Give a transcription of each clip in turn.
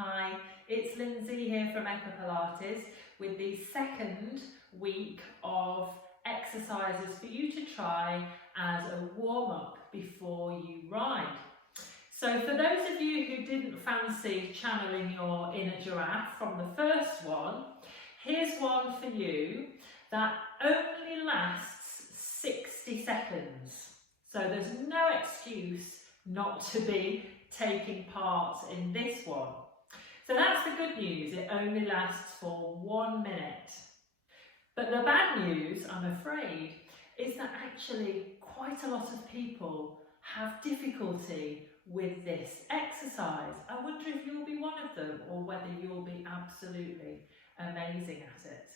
Hi, it's Lindsay here from EquiPilates with the second week of exercises for you to try as a warm-up before you ride. So for those of you who didn't fancy channeling your inner giraffe from the first one, here's one for you that only lasts 60 seconds. So there's no excuse not to be taking part in this one. So that's the good news, it only lasts for 1 minute. But the bad news, I'm afraid, is that actually quite a lot of people have difficulty with this exercise. I wonder if you'll be one of them or whether you'll be absolutely amazing at it.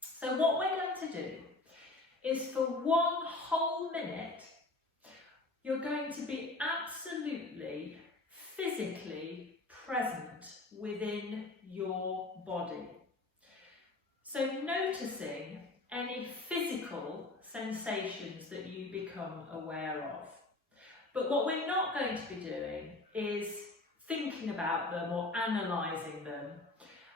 So what we're going to do is for 1 whole minute, you're going to be absolutely physically present within your body. So noticing any physical sensations that you become aware of. But what we're not going to be doing is thinking about them or analysing them.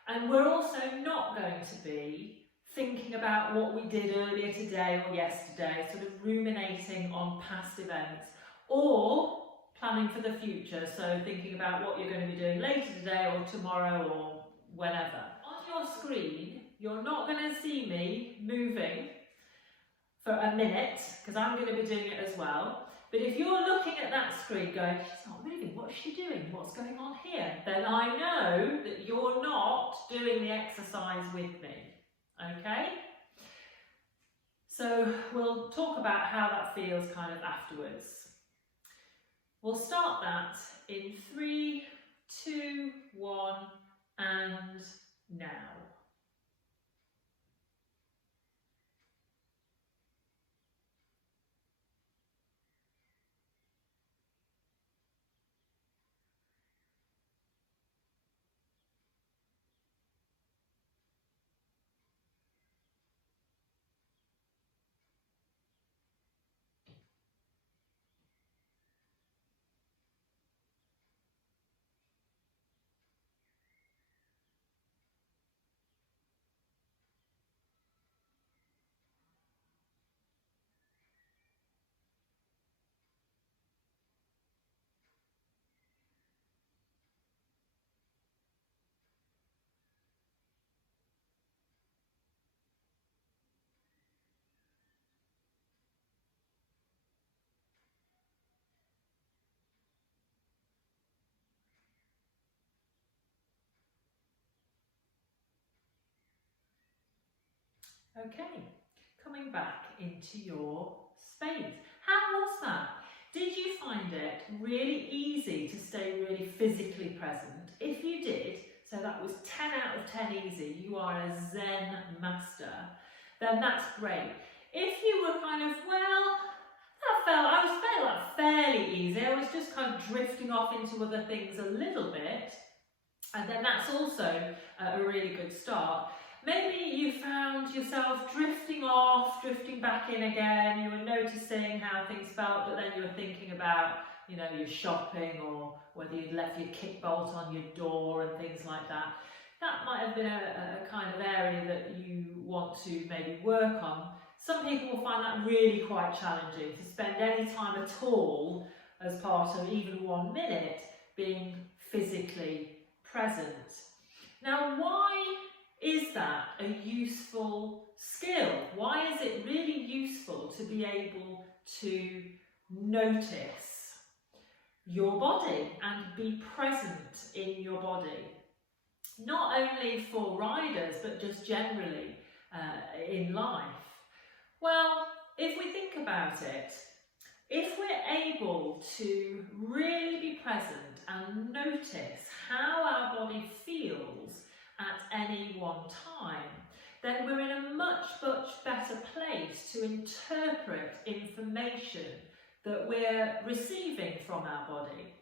And we're also not going to be thinking about what we did earlier today or yesterday, sort of ruminating on past events, or planning for the future, so thinking about what you're going to be doing later today or tomorrow or whenever. On your screen, you're not going to see me moving for a minute, because I'm going to be doing it as well. But if you're looking at that screen going, she's not moving, what's she doing? What's going on here? Then I know that you're not doing the exercise with me, okay? So we'll talk about how that feels kind of afterwards. We'll start that in 3, 2, 1, and now. Okay, coming back into your space. How was that? Did you find it really easy to stay really physically present? If you did, so that was 10 out of 10 easy, you are a Zen master, then that's great. If you were kind of, well, I was feeling like fairly easy, I was just kind of drifting off into other things a little bit, and then that's also a really good start. Maybe you found yourself drifting off, drifting back in again, you were noticing how things felt, but then you were thinking about, you know, your shopping or whether you'd left your kick bolt on your door and things like that. That might have been a kind of area that you want to maybe work on. Some people will find that really quite challenging, to spend any time at all as part of even 1 minute being physically present. Now, why is that a useful skill? Why is it really useful to be able to notice your body and be present in your body? Not only for riders, but just generally in life. Well, if we think about it, if we're able to really be present and notice how our body feels at any one time, then we're in a much better place to interpret information that we're receiving from our body.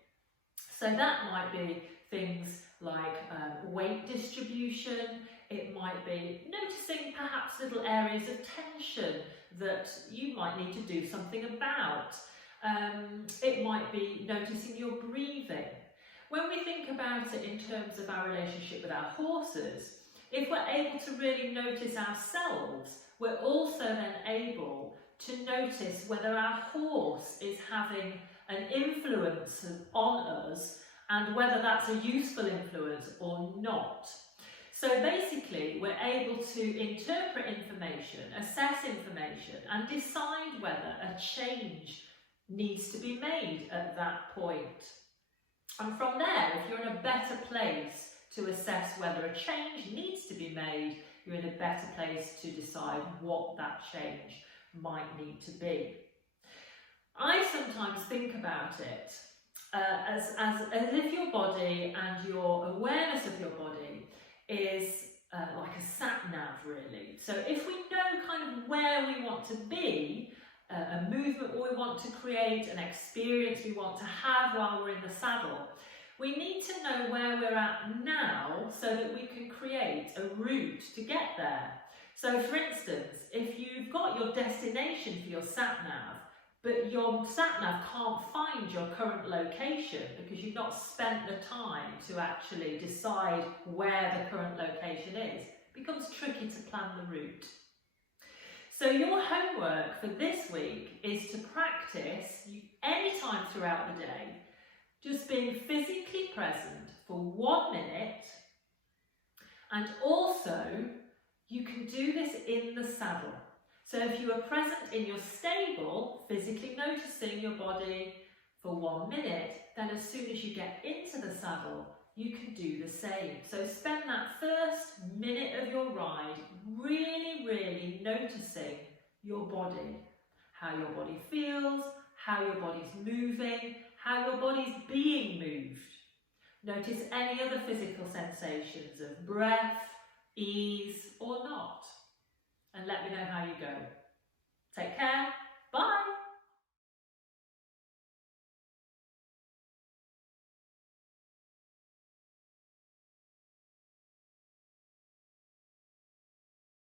So that might be things like weight distribution, it might be noticing perhaps little areas of tension that you might need to do something about. It might be noticing your breathing. When we think about it in terms of our relationship with our horses, if we're able to really notice ourselves, we're also then able to notice whether our horse is having an influence on us and whether that's a useful influence or not. So basically, we're able to interpret information, assess information, and decide whether a change needs to be made at that point. And from there, if you're in a better place to assess whether a change needs to be made, you're in a better place to decide what that change might need to be. I sometimes think about it as if your body and your awareness of your body is like a sat-nav, really. So if we know kind of where we want to be, a movement we want to create, an experience we want to have while we're in the saddle, we need to know where we're at now so that we can create a route to get there. So for instance, if you've got your destination for your sat-nav, but your sat-nav can't find your current location because you've not spent the time to actually decide where the current location is, it becomes tricky to plan the route. So your homework for this week is to practice any time throughout the day, just being physically present for 1 minute, and also you can do this in the saddle. So if you are present in your stable, physically noticing your body for 1 minute, then as soon as you get into the saddle, you can do the same. So spend that first minute of your ride really, really noticing your body, how your body feels, how your body's moving, how your body's being moved. Notice any other physical sensations of breath, ease or not. And let me know how you go. Take care. Bye.